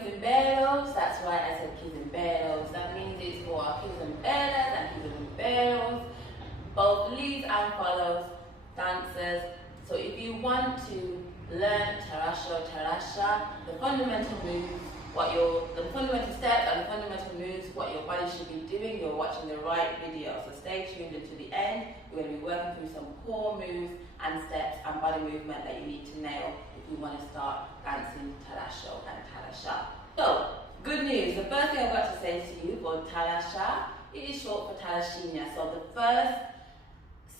kizomberos, that's why I said kizomberos. That means it's for our kizomberas and kizomberos, both leads and follows dancers. So if you want to learn tarraxo, tarraxa, the fundamental moves, the fundamental steps and the fundamental moves, what your body should be doing, you're watching the right video. So stay tuned until the end. We're going to be working through some core moves and steps and body movement that you need to nail if you want to start dancing tarraxo and tarraxa. So, good news. The first thing I've got to say to you for tarraxa, it is short for Tarraxinha. So the first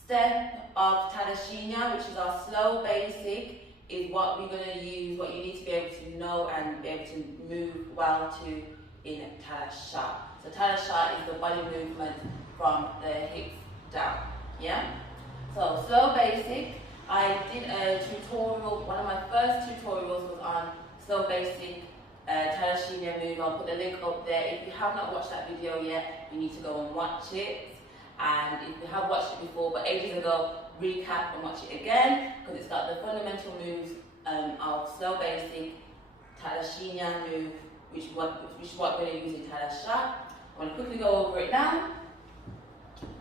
step of Tarraxinha, which is our slow basic, is what we're going to use, what you need to be able to know and be able to move well to in tarraxa. So tarraxa is the body movement from the hips down. Yeah? So slow basic. I did a tutorial, one of my first tutorials was on slow basic Tarraxinha move. I'll put the link up there. If you have not watched that video yet, you need to go and watch it. And if you have watched it before, but ages ago, recap and watch it again, because it's got the fundamental moves of slow basic Tarraxinha move, which is what we're going to use in tarraxa. I'm going to quickly go over it now.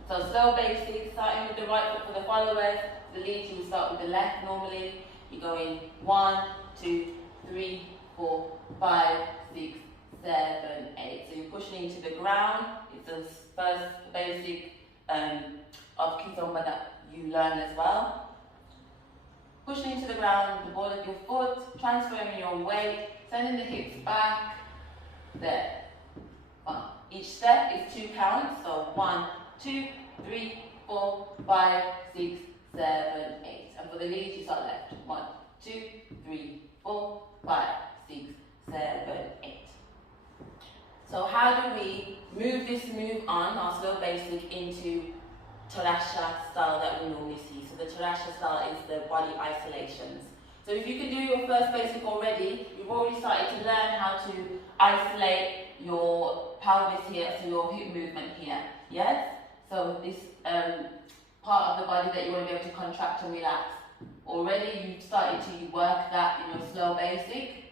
So slow basic, starting with the right foot for the followers. The lead, you will start with the left normally. You're going 1, 2, 3, 4, 5, 6, 7, 8. So you're pushing into the ground. It's the first basic of kizomba that you learn as well. Pushing into the ground with the ball of your foot, transferring your weight, sending the hips back. There. Each step is 2 counts. So 1, 2, 3, 4, 5, 6, 7, 8. And for the lead, you start left. 1, 2, 3, 4, 5, 6, 7, 8. So how do we move this move on, our slow basic, into tarraxa style that we normally see? So the tarraxa style is the body isolations. So if you can do your first basic already, you've already started to learn how to isolate your pelvis here, so your hip movement here. Yes? So this part of the body that you want to be able to contract and relax. Already you've started to work that in your slow basic.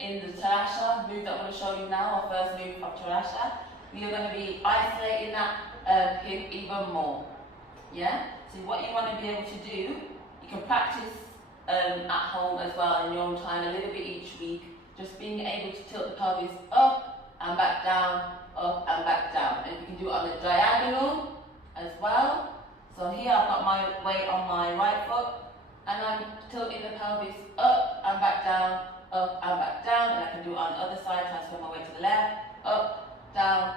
In the tarraxa move that I'm going to show you now, our first move of tarraxa, we are going to be isolating that hip even more. Yeah? So what you want to be able to do, you can practice at home as well in your own time, a little bit each week, just being able to tilt the pelvis up and back down, up and back down. And you can do it on the diagonal as well. So here I've got my weight on my right foot, and I'm tilting the pelvis up and back down, up and back down, and I can do it on the other side, transfer my weight to the left, up, down,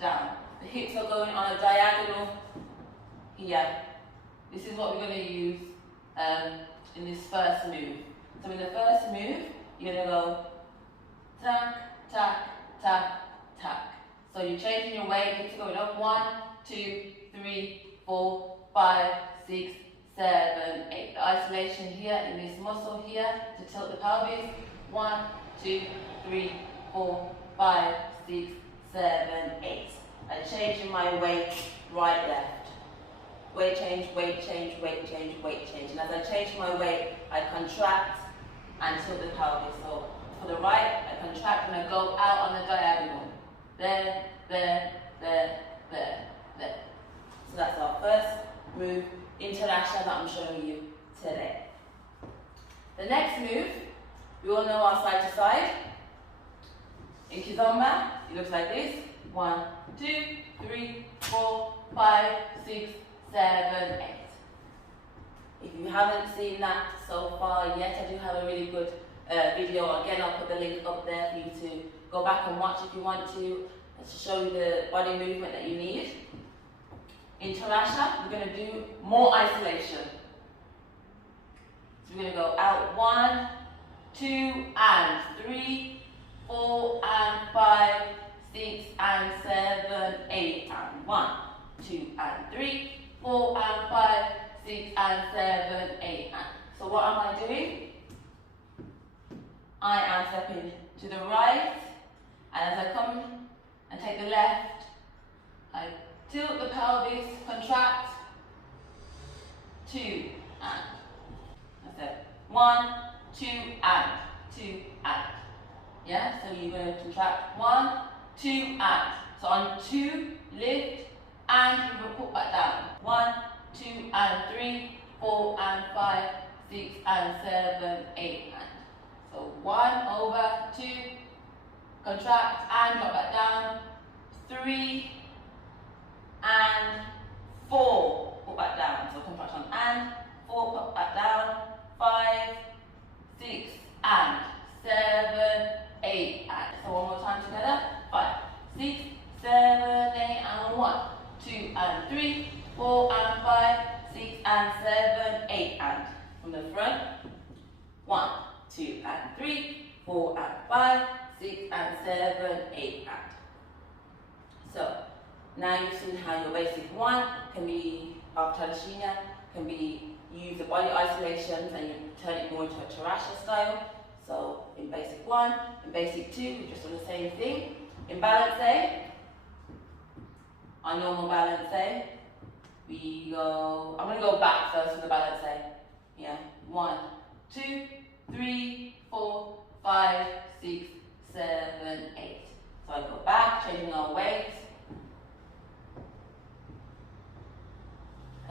down. The hips are going on a diagonal here. This is what we're going to use in this first move. So in the first move, you're going to go tack, tack, tack, tack. So you're changing your weight, hips are going up, 1, 2, 3, 4, 5, 6, 7, 8. The isolation here in this muscle here to tilt the pelvis. 1, 2, 3, 4, 5, 6, 7, 8. I'm changing my weight right, left. Weight change, weight change, weight change, weight change. And as I change my weight, I contract and tilt the pelvis. So for the right, I contract and I go out on the diagonal. There, there, there, there, there. So that's our first move in tarraxa that I'm showing you today. The next move, we all know our side to side. In kizomba, it looks like this. 1, 2, 3, 4, 5, 6, 7, 8. If you haven't seen that so far yet, I do have a really good video. Again, I'll put the link up there for you to go back and watch if you want to show you the body movement that you need. In tarraxa, we're going to do more isolation. So we're going to go out 1, 2, and 3, 4, and 5, 6, and 7, 8, and 1, 2, and 3, 4, and 5, 6, and 7, 8, and. So what am I doing? I am stepping to the right, and as I come and take the left, I tilt the pelvis, contract, 2, and. I said 1, 2, and 2, and. Yeah, so you're going to contract 1, 2, and. So on 2, lift, and you will put back down. 1, 2, and 3, 4, and 5, 6, and 7, 8, and. So 1 over 2, contract, and drop back down. 3, and 4, put back down. So contraction and 4, put back down. 5, 6, and 7, 8, and. So one more time together. 5, 6, 7, 8, and 1, 2, and 3, 4, and 5, 6, and 7, 8, and. From the front. 1, 2, and 3, 4, and 5, 6, and 7, 8, and. So now you've seen how your basic 1 can be, of Tarraxinha, can be use the body isolations and you turn it more into a tarraxa style. So in basic 1, in basic 2, we just do the same thing. In balance, on normal balance, we go, I'm going to go back first with the balance. Yeah, 1, 2, 3, 4, 5, 6, 7, 8. So I go back, changing our weight.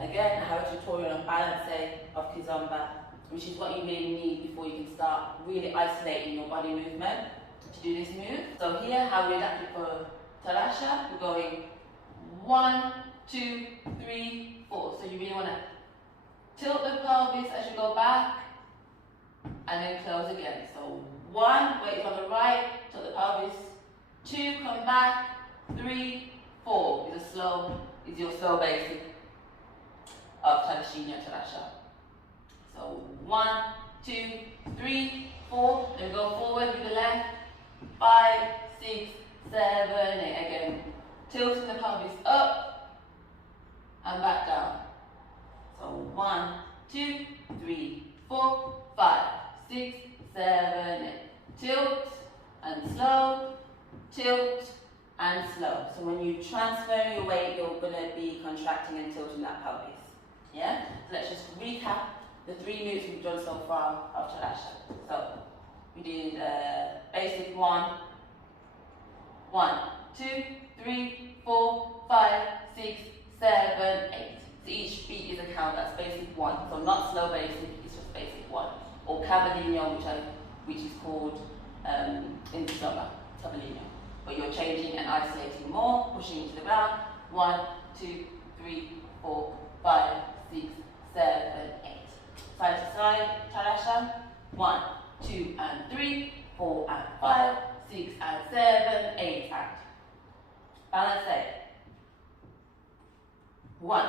Again, I have a tutorial on balance of kizomba, which is what you really need before you can start really isolating your body movement to do this move. So here, how we adapt it for tarraxa, we're going 1, 2, 3, 4. So you really want to tilt the pelvis as you go back, and then close again. So 1, weight on the right, tilt the pelvis. 2, come back. 3, 4 is your slow basic of Tarraxinha tarraxa. So 1, 2, 3, 4. Then go forward with the left. 5, 6, 7, 8. Again, tilting the pelvis up and back down. So 1, 2, 3, 4, 5, 6, 7, 8. Tilt and slow. Tilt and slow. So when you transfer your weight, you're going to be contracting and tilting that pelvis. Yeah? So let's just recap the 3 moves we've done so far of tarraxa. So we did basic 1, 2, 3, 4, 5, 6, 7, 8. So each beat is a count. That's basic 1. So not slow basic, it's just basic 1. Or cavallino, which is called in the summer, cavallino. But you're changing and isolating more, pushing into the ground. 1, 2, 3, 4, 5, 6, 7, 8. Side to side, tarraxa. 1, 2, and 3, 4, and 5, 6, and 7, 8, and. Balance 1,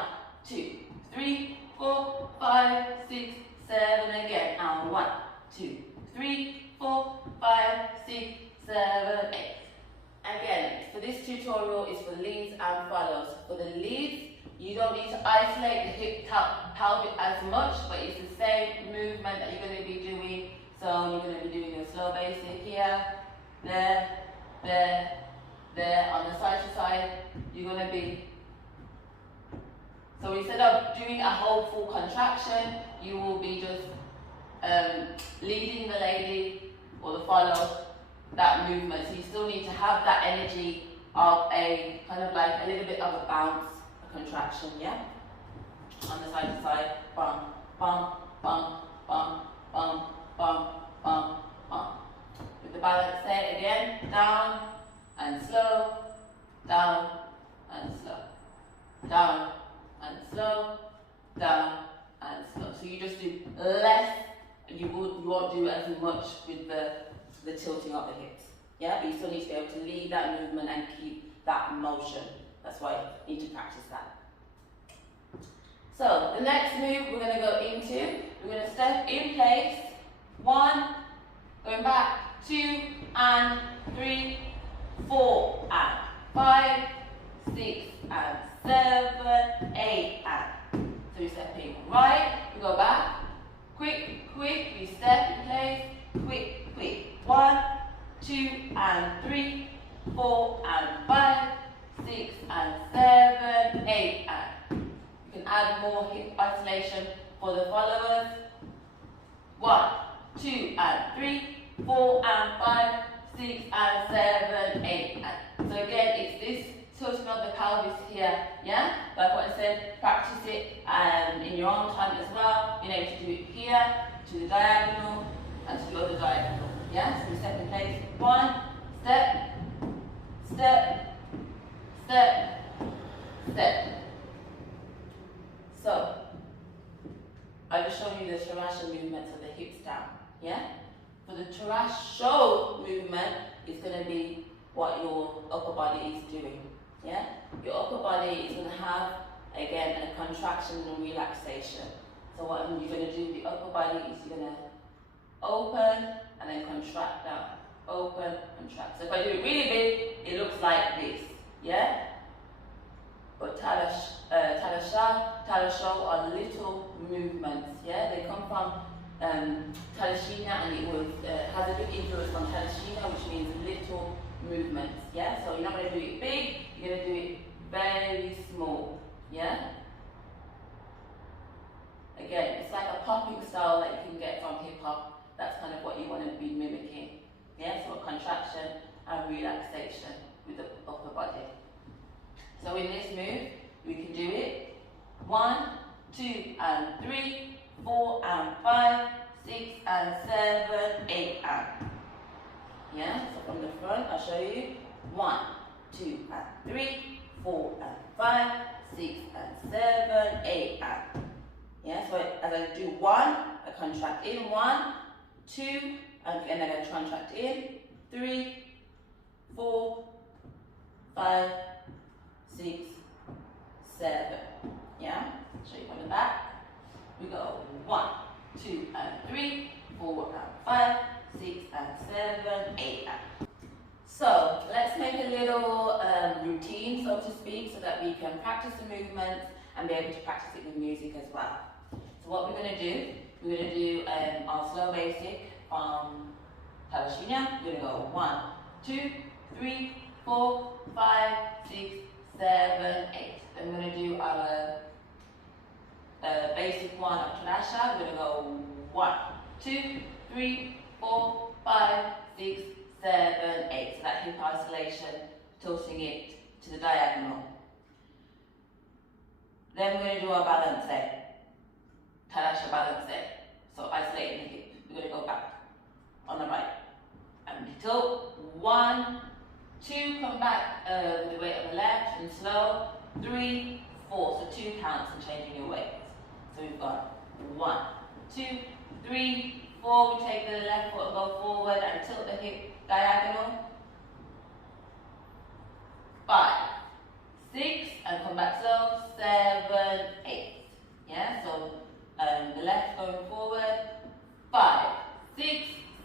2, 3, 4, 5, 6, 7, again. And 1, 2, 3, 4, 5, 6, 7, 8. Again, for this tutorial is for leads and follows. For the leads, you don't need to isolate the hip pelvic as much, but it's the same movement that you're going to be doing. So you're going to be doing your slow basic here, there, there, there. On the side to side, you're going to be. So instead of doing a whole full contraction, you will be just leading the lady or the follow that movement. So you still need to have that energy of a kind of like a little bit of a bounce, a contraction, yeah? On the side to side, bum, bum, bum, bum, bum, bum, bum, bum. With the balance there again, down and slow, down and slow, down and slow, down and slow. So you just do less, you won't do as much with the tilting of the hips. Yeah, but you still need to be able to lead that movement and keep that motion. That's why you need to practice that. So the next move we're going to go into, we're going to step in place. 1, going back, 2, and 3, 4, and 5, 6, and 7, 8, and. So we step in right, we go back, quick, we step in place, quick. 1, 2, and 3, 4, and 5, 6, and 7, 8, and. You can add more hip isolation for the followers. 1, 2, and 3, 4 and 5, 6 and 7, 8. So again, it's this tilting of the pelvis here, yeah? Like what I said, practice it in your own time as well. You're able to do it here, to the diagonal, and to the other diagonal, yeah? So we step in place. 1, step, step, step, step. So, I've just shown you the Tarraxa movements of the hips down, yeah? For the Tarraxo movement, it's going to be what your upper body is doing, yeah? Your upper body is going to have, again, a contraction and relaxation. So what you're going to do with the upper body is you're going to open and then contract down. Open, contract. So if I do it really big, it looks like this, yeah? But Tarraxo are little movements, yeah? They come from Tarraxinha, and it has a big influence from Tarraxinha, which means little movements, yeah? So you're not going to do it big, you're going to do it very small, yeah? Again, it's like a popping style that you can get from hip hop. That's kind of what you want to be mimicking, yeah? So a contraction and relaxation with the upper body. So in this move, we can do it 1, 2 and 3, 4 and 5, 6 and 7, 8 and. Yeah, so from the front, I'll show you 1, 2 and 3, 4 and 5, 6 and 7, 8 and. Yeah, so as I do 1, I contract in 1, 2, and then I contract in 3, 4, 5, 6, 7. Yeah? Show you from the back. We go 1, 2 and 3, 4 and 5, 6 and 7, 8 and. So let's make a little routine, so to speak, so that we can practice the movements and be able to practice it with music as well. So what we're going to do, we're going to do our slow basic from Tarraxinha. We're going to go 1, 2, 3, 4, 5, 6, 7, 8. Then we're going to do our basic one of Tarraxa. We're going to go 1, 2, 3, 4, 5, 6, 7, 8. So that hip isolation, tilting it to the diagonal. Then we're going to do our balance, Tarraxa balance. So isolating the hip. We're going to go back on the right. And tilt. 1, 2, come back with the weight on the left and slow. 3, 4. So 2 counts and changing your weight. So we've got 1, 2, 3, 4. We take the left foot and go forward and tilt the hip diagonal. 5, 6, and come back slow. 7, 8. Yeah, so the left going forward. 5, 6,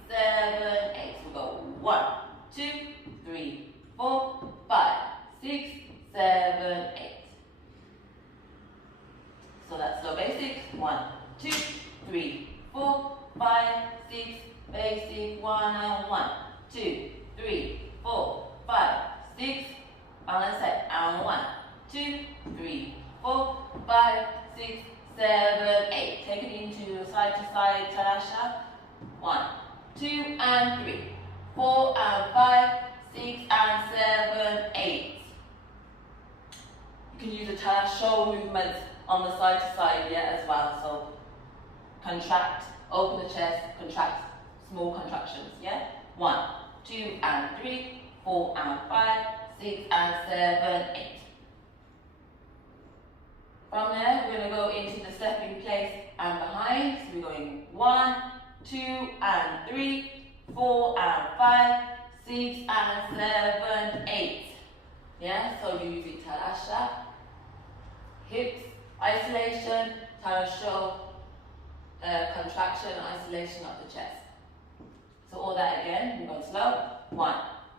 7, 8. So we go 1, 2, 3, 4, 5, 6, 7, 8. So that's slow basic. 1, 2, 3, 4, 5, 6, basic 1 and 1, 2, 3, 4, 5, 6, balance set and 1, 2, 3, 4, 5, 6, 7, 8. Take it into side to side Tarraxa. 1, 2 and 3, 4 and 5, 6 and 7, 8. You can use the Tarraxo movements on the side to side, yeah, as well. So contract, open the chest, contract, small contractions, yeah. 1, 2 and 3, 4 and 5, 6 and 7, 8. From there, we're going to go into the step in place and behind. So we're going 1, 2 and 3, 4 and 5, 6 and 7, 8. Yeah, so you use it Tarraxa, hips, isolation, Tarraxo, contraction, isolation of the chest. So all that again, we're going slow. 1,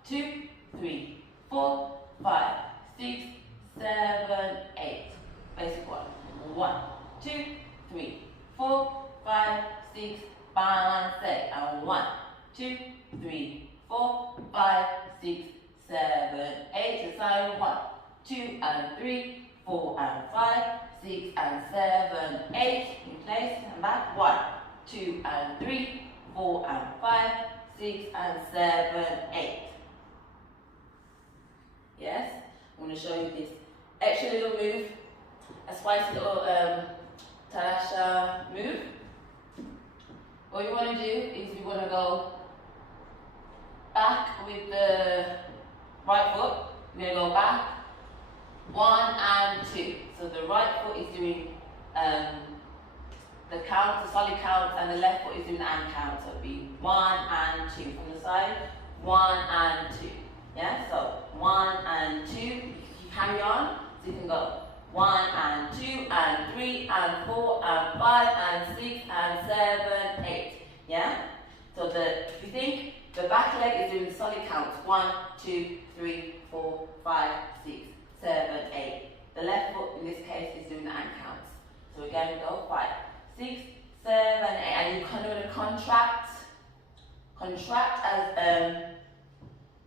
2, 3, 4, 5, 6, 7, 8. Basic one. 1, 2, 3, 4, 5, 6, balance set. And 1, 2, 3, 4, 5, 6, 7, 8. To side 1, 2 and 3, 4 and 5, 6 and 7, 8. In place and back. 1, 2 and 3, 4 and 5, 6 and 7, 8. Yes? I'm going to show you this extra little move, a spicy little tarraxa move. What you want to do is you want to go back with the right foot. We're going to go back 1 and 2. So the right foot is doing the count, the solid count, and the left foot is doing the and count. So it'll be 1 and 2 from the side, 1 and 2. Yeah, so 1 and 2. You carry on, so you can go 1 and 2 and 3 and 4 and 5 and 6 and 7, 8. Yeah? So if you think the back leg is doing solid counts 1, 2, 3, 4, 5, 6, 7, 8. The left foot in this case is doing the and counts. So again we go 5, 6, 7, 8, and you kind of going to contract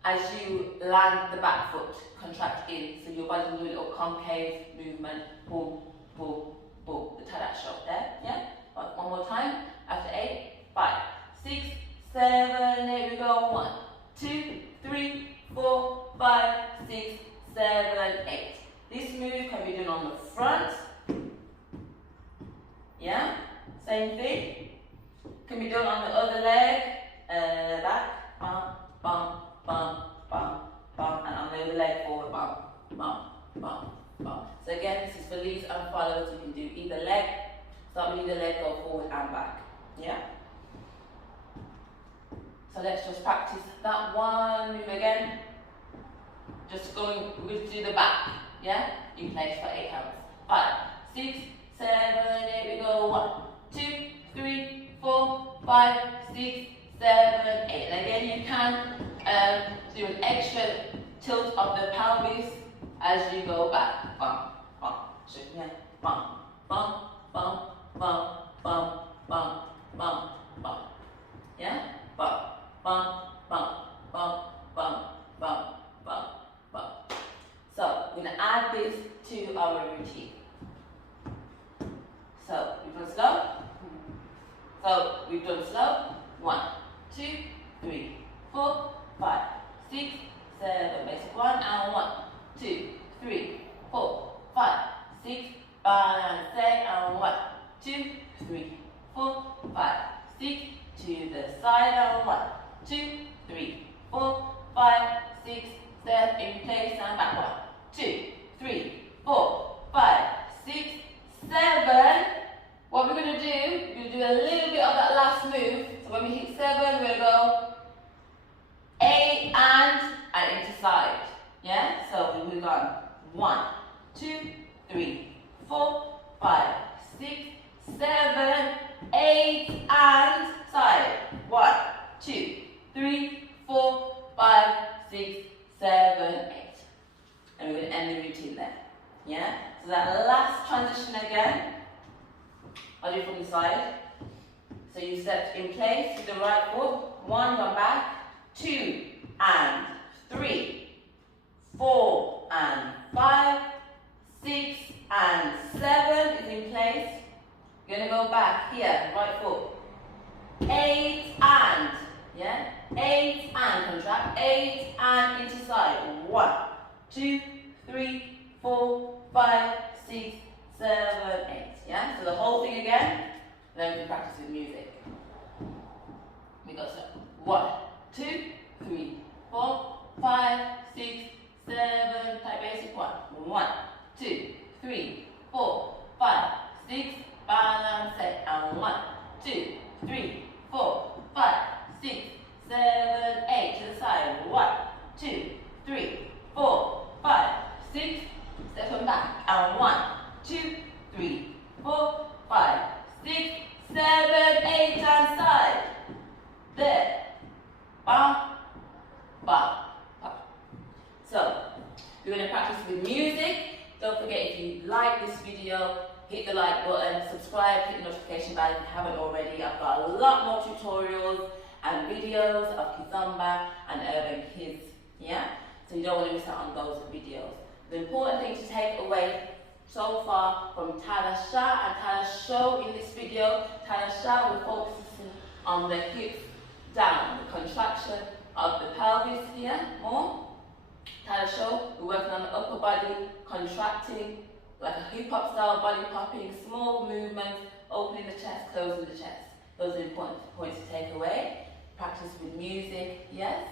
as you land the back foot, contract in, so your body will do a little concave movement, boom, boom, boom, the tarraxo there, yeah? One more time, after 8, 5, 6, 7, 8, we go 1, 2, 3, 4, 5, 6, 7, 8. This move can be done on the front, yeah? Same thing, can be done on the other leg, back, bum, bum, bum, bum, bum, and on the other leg forward, bum, bum, bum, bum. So again, this is for leads and follows. You can do either leg, start with either leg, go forward and back, yeah? So let's just practice that one move again. Just going, we'll do the back, yeah? In place for 8 counts. 5, 6, 7, 8, we go 1, 2, 3, 4, 5, 6, 7, 8. And again, you can do an extra tilt of the pelvis as you go back. Bum, bum, shake your hand. Bum, bum, bum, bum, bum, bum, bum, bum. Yeah? Bum, bum, bum, bum, bum, bum, bum, bum. So we're going to add this to our routine. So we've done slow. So we've done slow. 1, 2, 3, 4, 5, 6, 7. Basic 1 and 1, 2, 3, 4, 5, 6. Balance and 1, 2, 3, 4, 5, 6. To the side and 1, 2, 3, 4, 5, 6. Step in place and back 1, 2, 3, 4, 5, 6, 7. What we're going to do, we're going to do a little bit of that last move. So when we hit 7, we're going to go 8 and into side. Yeah? So we move on. 1, 2, 3, 4, 5, 6, 7, 8 and side. 1, 2, 3, 4, 5, 6, 7, 8. And we're going to end the routine there. Yeah? So that last transition again, I'll do from the side. So you step in place with the right foot. 1, go back. 2 and 3, 4 and 5, 6 and 7 is in place. You're going to go back here, right foot. 8 and, yeah? 8 and contract. 8 and into side. 1, 2, 3, 4, 5, 6, 7, 8. Yeah? So the whole thing again. Then we can practice with music. We go so 1, 2, 3, 4, 5, 6, 7. Type basic 1. 1, 2, 3, 4, 5, 6. Balance set and 1, 2, 3, 4, 5, 6, 7, 8 to the side. 1, 2, 3, 4, 5, 6. Step them back and 1, 2, 3, 4, 5, 6, 7, 8 and side. There. Bum, bum, bum. So we're going to practice with music. Don't forget, if you like this video, hit the like button, subscribe, hit the notification bell if you haven't already. I've got a lot more tutorials and videos of kizomba and urban kids, yeah? So you don't want to miss out on those videos. The important thing to take away so far from tarraxa and tarraxo in this video, tarraxa we're focusing on the hips down, the contraction of the pelvis here, more. Tarraxo, we're working on the upper body, contracting, like a hip-hop style, body popping, small movements, opening the chest, closing the chest. Those are important points to take away. Practice with music, yes.